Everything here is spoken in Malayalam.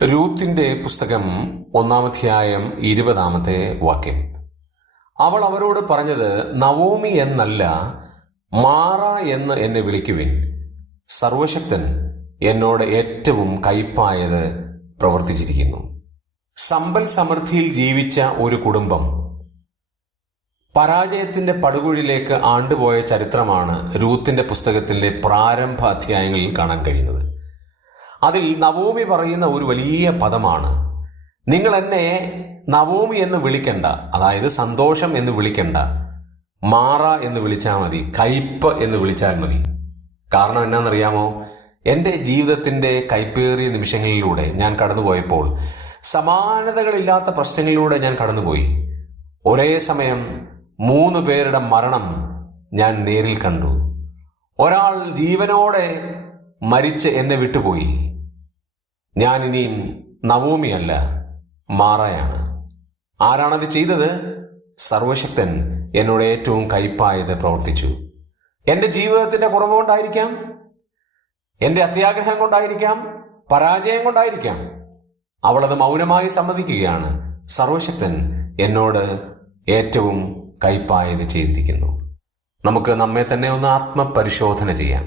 രൂത്തിന്റെ പുസ്തകം 1-ാം അധ്യായം 20-ാമത്തെ വാക്യം. അവൾ അവരോട് പറഞ്ഞത്, നവോമി എന്നല്ല, മാറ എന്ന് എന്നെ വിളിക്കുവിൻ. സർവശക്തൻ എന്നോട് ഏറ്റവും കയ്പായത് പ്രവർത്തിച്ചിരിക്കുന്നു. സമ്പൽ സമൃദ്ധിയിൽ ജീവിച്ച ഒരു കുടുംബം പരാജയത്തിന്റെ പടുകുഴിയിലേക്ക് ആണ്ടുപോയ ചരിത്രമാണ് രൂത്തിന്റെ പുസ്തകത്തിലെ പ്രാരംഭ അധ്യായങ്ങളിൽ കാണാൻ കഴിയുന്നത്. അതിൽ നവോമി പറയുന്ന ഒരു വലിയ പദമാണ്, നിങ്ങൾ എന്നെ നവോമി എന്ന് വിളിക്കണ്ട, അതായത് സന്തോഷം എന്ന് വിളിക്കണ്ട, മാറ എന്ന് വിളിച്ചാൽ മതി, കയ്പ് എന്ന് വിളിച്ചാൽ മതി. കാരണം എന്നാണെന്നറിയാമോ? എൻ്റെ ജീവിതത്തിൻ്റെ കയ്പേറിയ നിമിഷങ്ങളിലൂടെ ഞാൻ കടന്നുപോയപ്പോൾ സമാനതകളില്ലാത്ത പ്രശ്നങ്ങളിലൂടെ ഞാൻ കടന്നുപോയി. ഒരേ സമയം 3 പേരുടെ മരണം ഞാൻ നേരിൽ കണ്ടു. ഒരാൾ ജീവനോടെ മരിച്ച് എന്നെ വിട്ടുപോയി. ഞാൻ ഇനിയും നവോമിയല്ല, മാറയാണ്. ആരാണത് ചെയ്തത്? സർവശക്തൻ എന്നോട് ഏറ്റവും കയ്പായത് പ്രവർത്തിച്ചു. എൻ്റെ ജീവിതത്തിൻ്റെ കുറവ് കൊണ്ടായിരിക്കാം, എൻ്റെ അത്യാഗ്രഹം കൊണ്ടായിരിക്കാം, പരാജയം കൊണ്ടായിരിക്കാം. അവളത് മൗനമായി സമ്മതിക്കുകയാണ്. സർവശക്തൻ എന്നോട് ഏറ്റവും കയ്പായത് ചെയ്തിരിക്കുന്നു. നമുക്ക് നമ്മെ തന്നെ ഒന്ന് ആത്മപരിശോധന ചെയ്യാം.